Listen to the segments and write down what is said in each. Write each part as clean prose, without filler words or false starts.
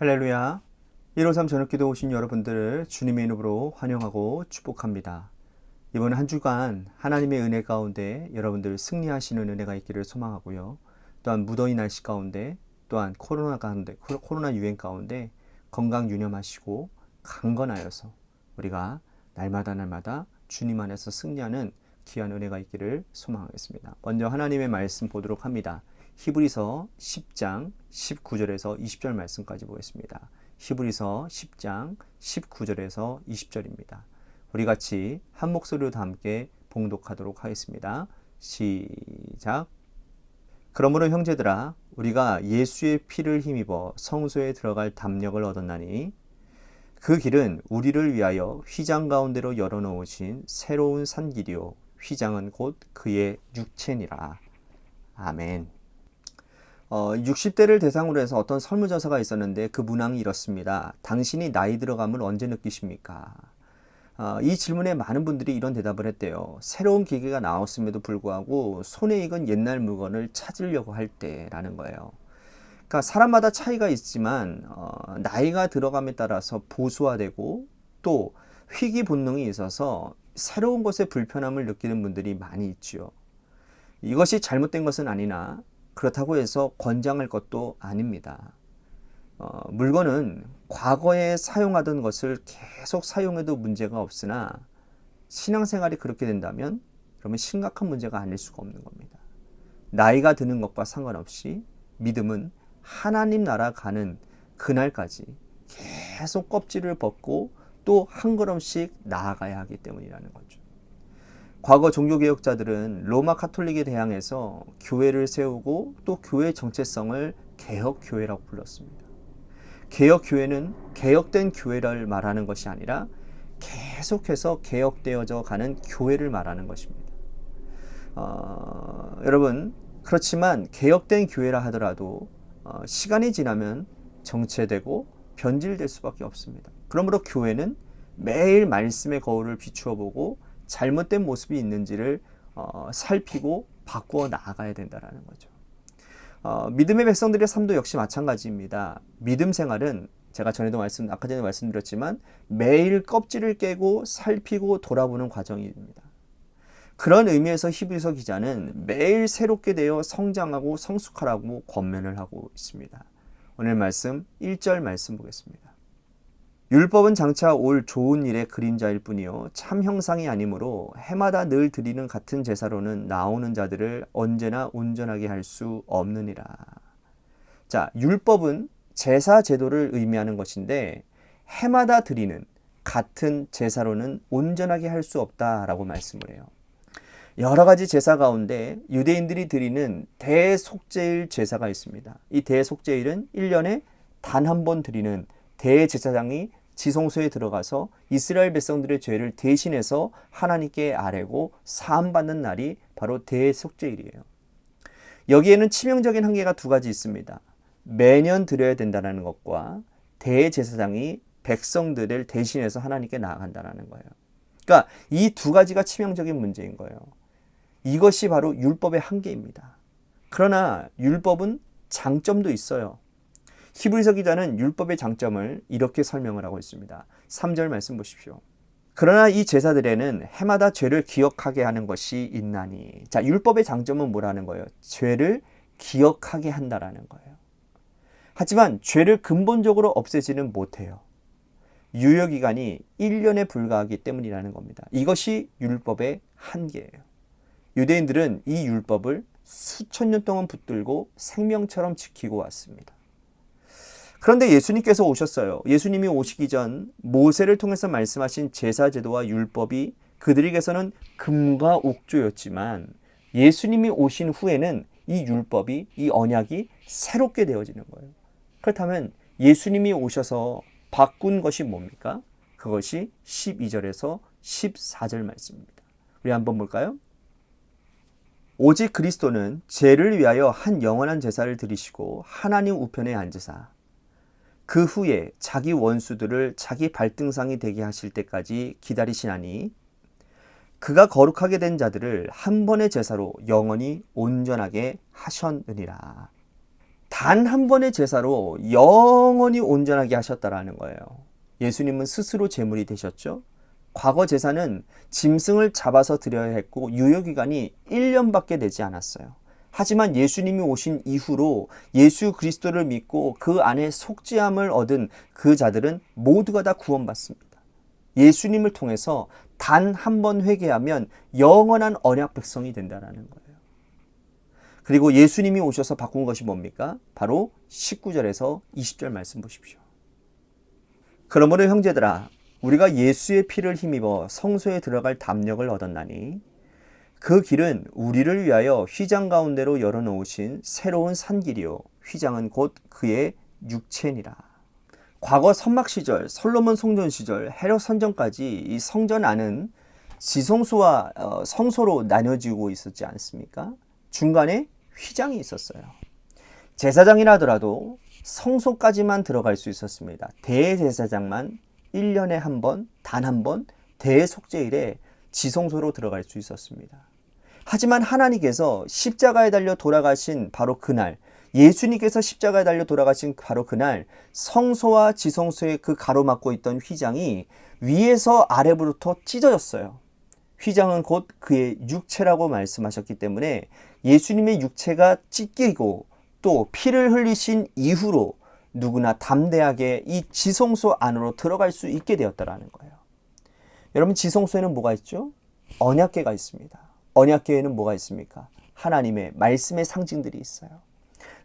할렐루야. 153 저녁기도 오신 여러분들을 주님의 이름으로 환영하고 축복합니다. 이번 한 주간 하나님의 은혜 가운데 여러분들 승리하시는 은혜가 있기를 소망하고요. 또한 무더위 날씨 가운데, 또한 코로나 유행 가운데 건강 유념하시고 강건하여서 우리가 날마다 주님 안에서 승리하는 귀한 은혜가 있기를 소망하겠습니다. 먼저 하나님의 말씀 보도록 합니다. 히브리서 10장 19절에서 20절 말씀까지 보겠습니다. 히브리서 10장 19절에서 20절입니다. 우리 같이 한 목소리로 다 함께 봉독하도록 하겠습니다. 시작. 그러므로 형제들아, 우리가 예수의 피를 힘입어 성소에 들어갈 담력을 얻었나니 그 길은 우리를 위하여 휘장 가운데로 열어놓으신 새로운 산길이요, 휘장은 곧 그의 육체니라. 아멘. 60대를 대상으로 해서 어떤 설문조사가 있었는데 그 문항이 이렇습니다. 당신이 나이 들어감을 언제 느끼십니까? 이 질문에 많은 분들이 이런 대답을 했대요. 새로운 기계가 나왔음에도 불구하고 손에 익은 옛날 물건을 찾으려고 할 때라는 거예요. 그러니까 사람마다 차이가 있지만 나이가 들어감에 따라서 보수화되고 또 희귀 본능이 있어서 새로운 것에 불편함을 느끼는 분들이 많이 있죠. 이것이 잘못된 것은 아니나 그렇다고 해서 권장할 것도 아닙니다. 물건은 과거에 사용하던 것을 계속 사용해도 문제가 없으나 신앙생활이 그렇게 된다면 그러면 심각한 문제가 아닐 수가 없는 겁니다. 나이가 드는 것과 상관없이 믿음은 하나님 나라 가는 그날까지 계속 껍질을 벗고 또 한 걸음씩 나아가야 하기 때문이라는 거죠. 과거 종교개혁자들은 로마 카톨릭에 대항해서 교회를 세우고 또 교회 정체성을 개혁교회라고 불렀습니다. 개혁교회는 개혁된 교회를 말하는 것이 아니라 계속해서 개혁되어져 가는 교회를 말하는 것입니다. 여러분, 그렇지만 개혁된 교회라 하더라도 시간이 지나면 정체되고 변질될 수밖에 없습니다. 그러므로 교회는 매일 말씀의 거울을 비추어 보고 잘못된 모습이 있는지를 살피고 바꾸어 나아가야 된다는 거죠. 믿음의 백성들의 삶도 역시 마찬가지입니다. 믿음 생활은 제가 아까 전에 말씀드렸지만 매일 껍질을 깨고 살피고 돌아보는 과정입니다. 그런 의미에서 히브리서 기자는 매일 새롭게 되어 성장하고 성숙하라고 권면을 하고 있습니다. 오늘 말씀 1절 말씀 보겠습니다. 율법은 장차 올 좋은 일의 그림자일 뿐이요 참 형상이 아니므로 해마다 늘 드리는 같은 제사로는 나오는 자들을 언제나 온전하게 할 수 없느니라. 자, 율법은 제사 제도를 의미하는 것인데 해마다 드리는 같은 제사로는 온전하게 할 수 없다라고 말씀을 해요. 여러 가지 제사 가운데 유대인들이 드리는 대속죄일 제사가 있습니다. 이 대속죄일은 1년에 단 한 번 드리는 대제사장이 지성소에 들어가서 이스라엘 백성들의 죄를 대신해서 하나님께 아뢰고 사함받는 날이 바로 대속죄일이에요. 여기에는 치명적인 한계가 두 가지 있습니다. 매년 드려야 된다는 것과 대제사장이 백성들을 대신해서 하나님께 나아간다는 거예요. 그러니까 이 두 가지가 치명적인 문제인 거예요. 이것이 바로 율법의 한계입니다. 그러나 율법은 장점도 있어요. 히브리서 기자는 율법의 장점을 이렇게 설명을 하고 있습니다. 3절 말씀 보십시오. 그러나 이 제사들에는 해마다 죄를 기억하게 하는 것이 있나니. 자, 율법의 장점은 뭐라는 거예요? 죄를 기억하게 한다라는 거예요. 하지만 죄를 근본적으로 없애지는 못해요. 유효기간이 1년에 불과하기 때문이라는 겁니다. 이것이 율법의 한계예요. 유대인들은 이 율법을 수천 년 동안 붙들고 생명처럼 지키고 왔습니다. 그런데 예수님께서 오셨어요. 예수님이 오시기 전 모세를 통해서 말씀하신 제사제도와 율법이 그들에게서는 금과 옥조였지만 예수님이 오신 후에는 이 율법이, 이 언약이 새롭게 되어지는 거예요. 그렇다면 예수님이 오셔서 바꾼 것이 뭡니까? 그것이 12절에서 14절 말씀입니다. 우리 한번 볼까요? 오직 그리스도는 죄를 위하여 한 영원한 제사를 드리시고 하나님 우편에 앉으사 그 후에 자기 원수들을 자기 발등상이 되게 하실 때까지 기다리시나니 그가 거룩하게 된 자들을 한 번의 제사로 영원히 온전하게 하셨느니라. 단 한 번의 제사로 영원히 온전하게 하셨다라는 거예요. 예수님은 스스로 제물이 되셨죠. 과거 제사는 짐승을 잡아서 드려야 했고 유효기간이 1년밖에 되지 않았어요. 하지만 예수님이 오신 이후로 예수 그리스도를 믿고 그 안에 속죄함을 얻은 그 자들은 모두가 다 구원받습니다. 예수님을 통해서 단 한 번 회개하면 영원한 언약 백성이 된다는 거예요. 그리고 예수님이 오셔서 바꾼 것이 뭡니까? 바로 19절에서 20절 말씀 보십시오. 그러므로 형제들아, 우리가 예수의 피를 힘입어 성소에 들어갈 담력을 얻었나니 그 길은 우리를 위하여 휘장 가운데로 열어놓으신 새로운 산길이요 휘장은 곧 그의 육체니라. 과거 선막 시절, 솔로몬 성전 시절, 헤롯 선전까지 이 성전 안은 지성소와 성소로 나뉘어지고 있었지 않습니까? 중간에 휘장이 있었어요. 제사장이라 하더라도 성소까지만 들어갈 수 있었습니다. 대제사장만 1년에 한 번, 단 한 번 대속죄일에 지성소로 들어갈 수 있었습니다. 하지만 하나님께서 십자가에 달려 돌아가신 바로 그날, 예수님께서 십자가에 달려 돌아가신 바로 그날 성소와 지성소의 그 가로막고 있던 휘장이 위에서 아래부터 찢어졌어요. 휘장은 곧 그의 육체라고 말씀하셨기 때문에 예수님의 육체가 찢기고 또 피를 흘리신 이후로 누구나 담대하게 이 지성소 안으로 들어갈 수 있게 되었다라는 거예요. 여러분, 지성소에는 뭐가 있죠? 언약궤가 있습니다. 언약궤에는 뭐가 있습니까? 하나님의 말씀의 상징들이 있어요.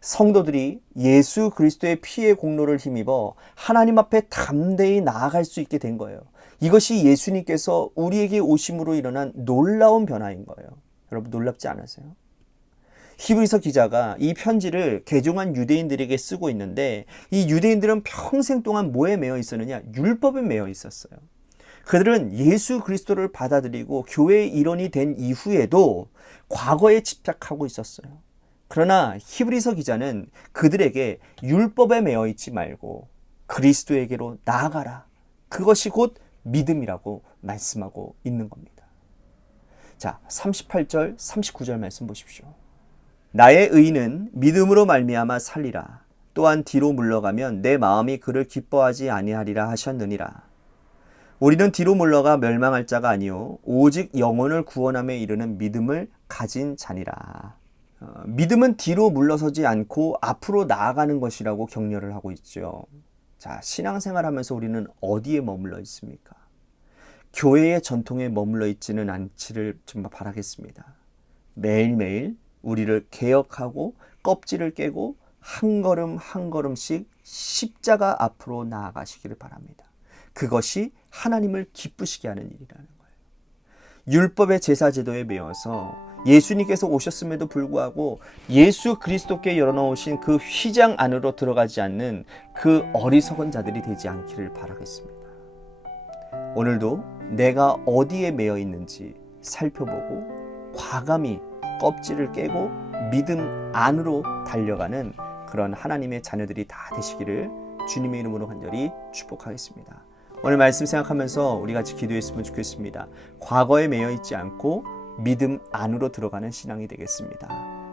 성도들이 예수 그리스도의 피의 공로를 힘입어 하나님 앞에 담대히 나아갈 수 있게 된 거예요. 이것이 예수님께서 우리에게 오심으로 일어난 놀라운 변화인 거예요. 여러분, 놀랍지 않으세요? 히브리서 기자가 이 편지를 개종한 유대인들에게 쓰고 있는데 이 유대인들은 평생 동안 뭐에 매여 있었느냐? 율법에 매여 있었어요. 그들은 예수 그리스도를 받아들이고 교회의 일원이 된 이후에도 과거에 집착하고 있었어요. 그러나 히브리서 기자는 그들에게 율법에 매여 있지 말고 그리스도에게로 나아가라. 그것이 곧 믿음이라고 말씀하고 있는 겁니다. 자, 38절, 39절 말씀 보십시오. 나의 의인은 믿음으로 말미암아 살리라. 또한 뒤로 물러가면 내 마음이 그를 기뻐하지 아니하리라 하셨느니라. 우리는 뒤로 물러가 멸망할 자가 아니요 오직 영혼을 구원함에 이르는 믿음을 가진 자니라. 믿음은 뒤로 물러서지 않고 앞으로 나아가는 것이라고 격려를 하고 있죠. 자, 신앙생활하면서 우리는 어디에 머물러 있습니까? 교회의 전통에 머물러 있지는 않기를 정말 바라겠습니다. 매일매일 우리를 개혁하고 껍질을 깨고 한 걸음 한 걸음씩 십자가 앞으로 나아가시기를 바랍니다. 그것이 하나님을 기쁘시게 하는 일이라는 거예요. 율법의 제사 제도에 매여서 예수님께서 오셨음에도 불구하고 예수 그리스도께 열어놓으신 그 휘장 안으로 들어가지 않는 그 어리석은 자들이 되지 않기를 바라겠습니다. 오늘도 내가 어디에 매여 있는지 살펴보고 과감히 껍질을 깨고 믿음 안으로 달려가는 그런 하나님의 자녀들이 다 되시기를 주님의 이름으로 간절히 축복하겠습니다. 오늘 말씀 생각하면서 우리 같이 기도했으면 좋겠습니다. 과거에 매여 있지 않고 믿음 안으로 들어가는 신앙이 되겠습니다.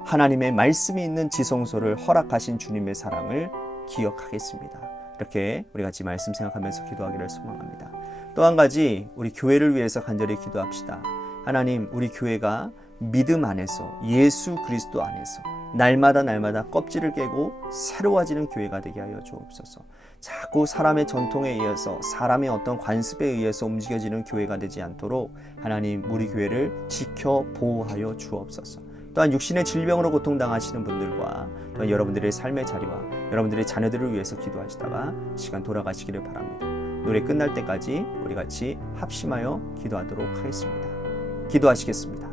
하나님의 말씀이 있는 지성소를 허락하신 주님의 사랑을 기억하겠습니다. 이렇게 우리 같이 말씀 생각하면서 기도하기를 소망합니다. 또 한 가지 우리 교회를 위해서 간절히 기도합시다. 하나님, 우리 교회가 믿음 안에서 예수 그리스도 안에서 날마다 껍질을 깨고 새로워지는 교회가 되게 하여 주옵소서. 자꾸 사람의 전통에 의해서 사람의 어떤 관습에 의해서 움직여지는 교회가 되지 않도록 하나님 우리 교회를 지켜 보호하여 주옵소서. 또한 육신의 질병으로 고통당하시는 분들과 또한 여러분들의 삶의 자리와 여러분들의 자녀들을 위해서 기도하시다가 시간 돌아가시기를 바랍니다. 노래 끝날 때까지 우리 같이 합심하여 기도하도록 하겠습니다. 기도하시겠습니다.